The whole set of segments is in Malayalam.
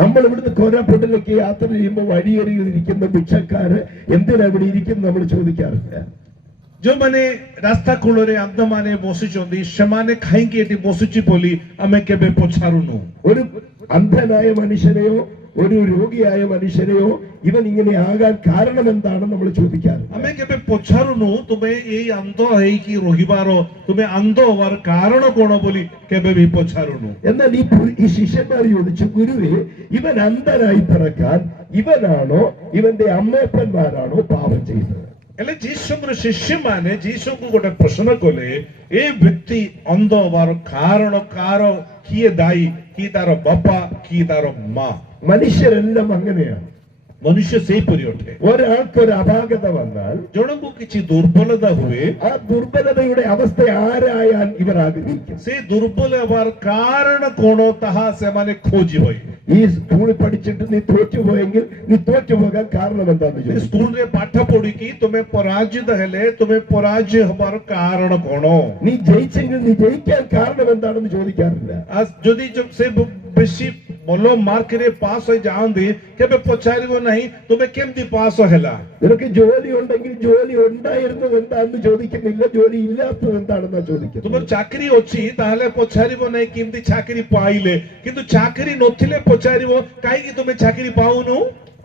നമ്മൾ ഇവിടുന്ന് കോരാപ്പുട്ടിലേക്ക് യാത്ര ചെയ്യുമ്പോൾ വഴിയരികിൽ ഇരിക്കുന്ന ഭിക്ഷക്കാര് എന്തിനാ ഇവിടെ ഇരിക്കുന്നു നമ്മൾ ചോദിക്കാറില്ല. जो मैंने रास्ता कूलरे अंदमाने बसिचोंदी शमाने खाएंगे एटी बसिची बोली अमे केबे पछारुनु. ഒരു അന്ധനായ മനുഷ്യനെയോ ഒരു രോഗിയായ മനുഷ്യനെയോ ഇവൻ ഇങ്ങനെ ആകാൻ കാരണം എന്താണെന്ന് നമ്മൾ ചോദിക്കാറ്. अमे केबे पछारुनु तुमे एई अंधो है कि रोहिबारो तुमे अंधो हवार कारण कोण बोली केबे भी पछारुनु. എന്നാൽ ഈ ശിഷ്യന്മാർ ചോദിച്ചു, ഗുരുവേ ഇവൻ അന്ധനായി പിറക്കാൻ ഇവനാണോ ഇവന്റെ അമ്മയപ്പന്മാരാണോ പാപം ചെയ്തത്? એટલે ଯୀଶୁଙ୍କର ଶିଷ୍ୟମାନେ ଯୀଶୁଙ୍କୁ ଗୋଟେ ପ୍ରଶ୍ନ କଲେ, ଏ ବ୍ୟକ୍ତି ଅନ୍ଧ ହବାର କାରଣ କାହାର, କିଏ ଦାୟୀ, କି ତାର ବାପା କି ତାର ମା? മനുഷ്യരെല്ലാം അങ്ങനെയാണ്. ମନୁଷ୍ୟ ସେହିପରି ଅଟେ. ഒരാൾക്കൊരു അപാകത വന്നാൽ ଜଣଙ୍କୁ କିଛି ଦୁର୍ବଳତା ହୁଏ, ആ ദുർബലതയുടെ അവസ്ഥ ആരായാൻ ഇവർ ആഗ്രഹിക്കും. ସେ ଦୁର୍ବଳ ହେବାର କାରଣ କଣ ତାହା ସେମାନେ ଖୋଜିବେ. ഈ സ്കൂളിൽ പഠിച്ചിട്ട് നീ തോറ്റുപോയെങ്കിൽ നീ തോറ്റുപോകാൻ കാരണം എന്താണെന്ന് ചോദിക്കും. ସ୍କୁଲରେ ପାଠ ପଢିକି ତୁମେ ପରାଜିତ ହେଲେ ତୁମେ ପରାଜୟ ହେବାର କାରଣ କଣ? നീ ജയിച്ചെങ്കിൽ നീ ജയിക്കാൻ കാരണം എന്താണെന്ന് ചോദിക്കാറില്ല. ଯଦି ସେ ବେଶୀ ଭଲ ମାର୍କରେ ପାସ୍ ହୋଇ ଯାଆନ୍ତି କେବେ ପଚାରିବ ନାହିଁ ତୁମେ କେମିତି ପାସ୍ ହେଲା. നിനക്ക് ജോലി ഉണ്ടെങ്കിൽ ജോലി ഉണ്ടായിരുന്നത് എന്താണെന്ന് ചോദിക്കുന്നില്ല, ജോലി ഇല്ലാത്തത് എന്താണെന്നാ ചോദിക്കുന്നത്. ତୁମର ଚାକିରି ଅଛି ତାହେଲେ ପଚାରିବ ନାହିଁ କେମିତି ଚାକିରି ପାଇଲେ, କିନ୍ତୁ ଚାକିରି ନଥିଲେ ପଚାରିବ କାହିଁକି ତୁମେ ଚାକିରି ପାଉନୁ.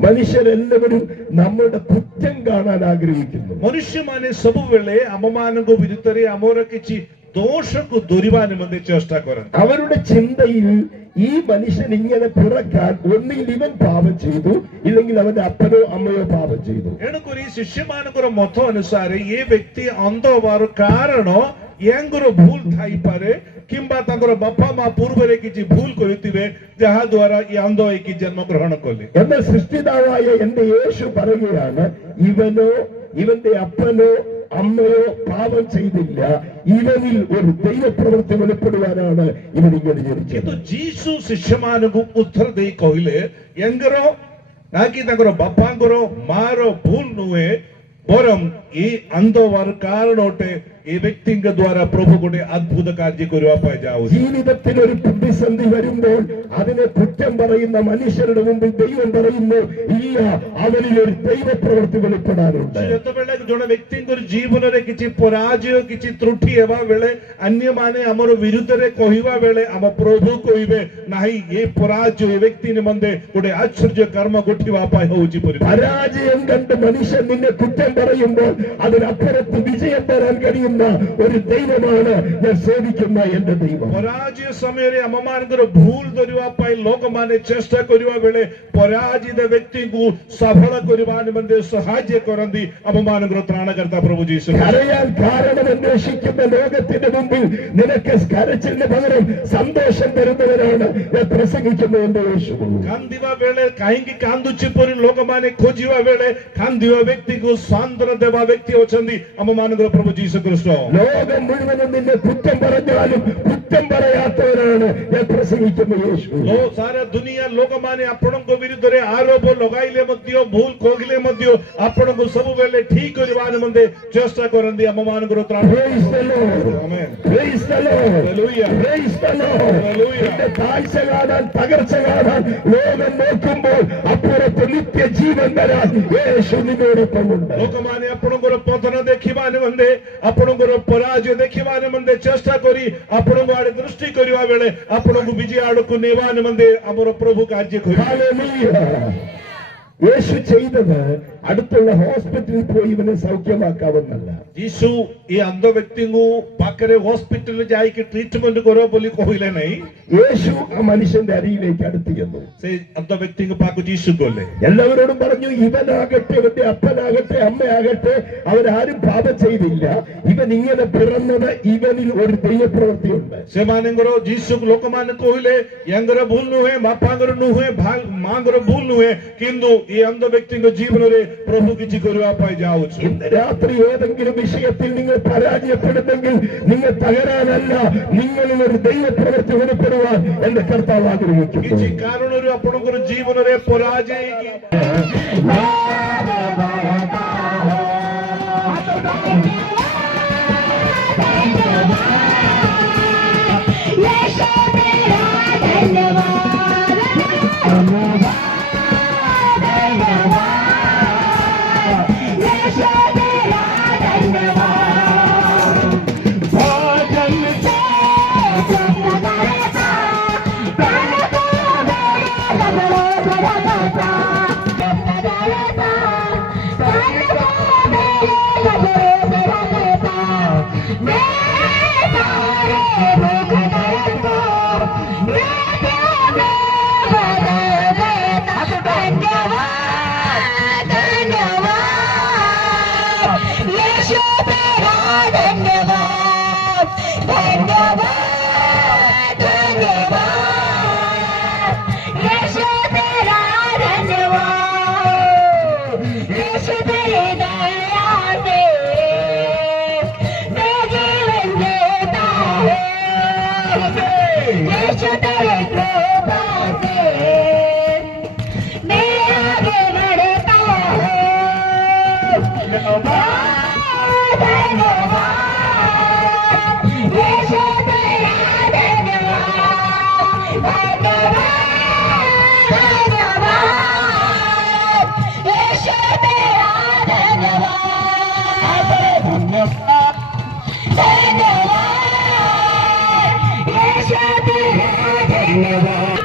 മനുഷ്യരെല്ലാവരും നമ്മളുടെ കുറ്റം കാണാൻ ആഗ്രഹിക്കുന്നു. ମନୁଷ୍ୟମାନେ ସବୁବେଳେ ଆମମାନଙ୍କ ବିରୁଦ୍ଧରେ ଆମର କିଛି ദോഷକୁ ദുരിവാ നിമന്തെ ചേഷ്ടാ କରନ୍ତି. അവരുടെ ചിന്തയിൽ ഈ മനുഷ്യൻ ഇങ്ങനെ പിറക്കാൻ ഒന്നുകിൽ ഇവൻ പാപം ചെയ്തു, ഇല്ലെങ്കിൽ അവന്റെ അപ്പനോ അമ്മയോ പാപം ചെയ്തു. ଏଣୁକରି ଶିଷ୍ୟମାନଙ୍କର ମତ ଅନୁସାରେ ଏ ବ୍ୟକ୍ତି ଅନ୍ଧ ହେବାର କାରଣ ୟାଙ୍କର ଭୁଲ ଥାଇପାରେ, କିମ୍ବା ତାଙ୍କର ବାପା ମା ପୂର୍ବରେ କିଛି ଭୁଲ କରିଥିବେ ଯାହା ଦ୍ୱାରା ଏ ଅନ୍ଧ ହେଇକି ଜନ୍ମ ଗ୍ରହଣ କଲେ. എന്നാൽ സൃഷ്ടിതാവായ എന്റെ യേശു പറയുകയാണ്, ഇവനോ ഇവന്റെ അപ്പനോ അമ്മയോ പാപം ചെയ്തില്ല, ഇവനിൽ ഒരു ദൈവപ്രവൃത്തി വെളിപ്പെടുവാനാണ് ഇവൻ ഇങ്ങനെ ജനിച്ചത്. କିନ୍ତୁ ଯୀଶୁ ଶିଷ୍ୟମାନଙ୍କୁ ଉତ୍ତର ଦେଇ କହିଲେ, ୟାଙ୍କର ନାକି ତାଙ୍କର ବାପାଙ୍କର ମାର ଭୁଲ ନୁହେଁ, ବରଂ ଏ ଅନ୍ଧ ହେବାର କାରଣ ଅଟେ ഈ വ്യക്തിଙ୍କ ദ്വാരാ പ്രഭു കൂടെ അത്ഭുത കാര്യം ചെയ്യുവാൻ പോകുന്നു. ജീവിതത്തിൽ ഒരു പ്രതിസന്ധി വരുമ്പോൾ അതിനെ കുറ്റം പറയുന്ന മനുഷ്യരുടെ മുമ്പിൽ ദൈവം പറയുന്നു, ഇല്ല, അവനിൽ ഒരു ദൈവപ്രവൃത്തി വെളിപ്പെടാനുണ്ട്. ଯେତେବେଳେ ଜଣେ ବ୍ୟକ୍ତିଙ୍କ ଜୀବନରେ କିଛି ପରାଜୟ କିଛି ତ୍ରୁଟି ହେବା ବେଳେ ଅନ୍ୟମାନେ ଆମର ବିରୁଦ୍ଧରେ କହିବା ବେଳେ ଆମ ପ୍ରଭୁ କହିବେ, ନାହିଁ ଏ ପରାଜୟ ଏ ବ୍ୟକ୍ତି ନିମନ୍ତେ ଗୋଟେ ଆଶ୍ଚର୍ଯ୍ୟ କର୍ମ ଘଟିବା ପାଇଁ ହେଉଛି. പരാജയം കണ്ട് മനുഷ്യൻ നിന്നെ കുറ്റം പറയുമ്പോൾ അതിനപ്പുറത്ത് വിജയം തരാൻ കഴിയുന്ന ഒരു ദൈവമാണ് ഞാൻ സേവിക്കുന്ന എന്റെ ദൈവം. ପରାଜୟ ସମୟରେ ଆମମାନଙ୍କର ଭୁଲ ଧରିବା ପାଇଁ ଲୋକମାନେ ଚେଷ୍ଟା କରିବା ବେଳେ ପରାଜିତ ବ୍ୟକ୍ତିଙ୍କୁ ସଫଳ କରିବା ନିମନ୍ତେ ସାହାଯ୍ୟ କରନ୍ତି ଆମମାନଙ୍କର ତ୍ରାଣକର୍ତ୍ତା ପ୍ରଭୁ ଯୀଶୁ. കരയാൻ കാരണം അന്വേഷിക്കുന്ന ലോകത്തിന്റെ മുമ്പിൽ നിനക്ക് കരച്ചിലിന് പകരം സന്തോഷം തരുന്നവരാണ് ഞാൻ പ്രസംഗിക്കുന്ന എന്റെ യേശു. କାନ୍ଦିବା ବେଳେ କାହିଁକି କାନ୍ଦୁଛି ପରି ଲୋକମାନେ ଖୋଜିବା ବେଳେ କାନ୍ଦିବା ବ୍ୟକ୍ତିକୁ ସାନ୍ତ୍ୱନା ଦେବା ବ୍ୟକ୍ତି ଅଛନ୍ତି ଆମମାନଙ୍କର ପ୍ରଭୁ ଯୀଶୁ ଖ୍ରୀଷ୍ଟ. ലോകം മുഴുവനും നിന്നെ കുറ്റം പറഞ്ഞാലും കുറ്റം പറയാത്തവരാണ് ഞാൻ പ്രസംഗിക്കുന്ന യേശു. ସାରା ଦୁନିଆ ଲୋକମାନେ ଆପଣଙ୍କ ବିରୁଦ୍ଧରେ ଆରୋପ ଲଗାଇଲେ ମଧ୍ୟ ଭୁଲ କହିଲେ ମଧ୍ୟ ଆପଣଙ୍କୁ ସବୁବେଳେ ଠିକ କରିବା ନିମନ୍ତେ ଚେଷ୍ଟା କରନ୍ତି ଆମମାନଙ୍କର ତ୍ରାଣ. Praise the Lord. Amen. Praise the Lord. Hallelujah. Praise the Lord. Hallelujah. താഴ്ച കാണാൻ തകർച്ച കാണാൻ ലോകം നോക്കുമ്പോൾ അപ്പുറത്ത് നിത്യജീവൻ തരാൻ യേശു നിന്നോടൊപ്പമുണ്ട്. ଲୋକମାନେ ଆପଣଙ୍କର ପତନ ଦେଖିବା ନିମନ୍ତେ ଆପଣଙ୍କର ପରାଜୟ ଦେଖିବା ନିମନ୍ତେ ଚେଷ୍ଟା କରି ଆପଣଙ୍କ ଆଡେ ଦୃଷ୍ଟି କରିବା ବେଳେ ଆପଣଙ୍କୁ ବିଜୟ ଆଡକୁ ନେବା ନିମନ୍ତେ ଆମର ପ୍ରଭୁ କାର୍ଯ୍ୟ କରିବେ. Hallelujah. യേശു ചെയ്തത് അടുത്തുള്ള ഹോസ്പിറ്റലിൽ പോയി ഇവനെ സൗഖ്യമാക്കാവുന്നല്ല. ଯୀଶୁ ଏ ଅନ୍ଧ ବ୍ୟକ୍ତିଙ୍କୁ ପାଖରେ ହସ୍ପିଟାଲ ଯାଇକି ଟ୍ରିଟମେଣ୍ଟ କର ବୋଲି କହିଲେ ନାହିଁ. യേശു ആ മനുഷ്യന്റെ അരിയിലേക്ക് അടുത്ത് ചെന്നു. ସେ ଅନ୍ଧ ବ୍ୟକ୍ତିଙ୍କ ପାଖକୁ ଯୀଶୁ ଗଲେ. എല്ലാവരോടും പറഞ്ഞു, ഇവനാകട്ടെ ഇവന്റെ അപ്പനാകട്ടെ അമ്മയാകട്ടെ അവരാരും പാപം ചെയ്തില്ല, ഇവൻ ഇങ്ങനെ പിറന്നത് ഇവനിൽ ഒരു ദൈവപ്രവൃത്തിയുണ്ട്. ସେମାନଙ୍କର ଯୀଶୁ ଲୋକମାନେ କହିଲେ, ୟାଙ୍କର ଭୁଲ ନୁହେଁ, ବାପାଙ୍କର ନୁହେଁ, ମାଙ୍କର ଭୁଲ ନୁହେଁ, କିନ୍ତୁ ଏ ଅନ୍ଧ ବ୍ୟକ୍ତିଙ୍କ ଜୀବନରେ ପ୍ରଭୁ କିଛି କରିବା ପାଇଁ ଯାଉଛି. ഇന്ന് രാത്രി ഏതെങ്കിലും വിഷയത്തിൽ നിങ്ങൾ പരാജയപ്പെടുന്നെങ്കിൽ നിങ്ങൾ തകരാനല്ല, നിങ്ങളിൽ ഒരു ദൈവപ്രവൃത്തി വെളിപ്പെടുവാൻ എന്റെ കർത്താവ് ആഗ്രഹിക്കുന്നു. କିଛି କାରଣରୁ ଆପଣଙ୍କର ଜୀବନରେ ପରାଜୟ धन्यवाद धन्यवाद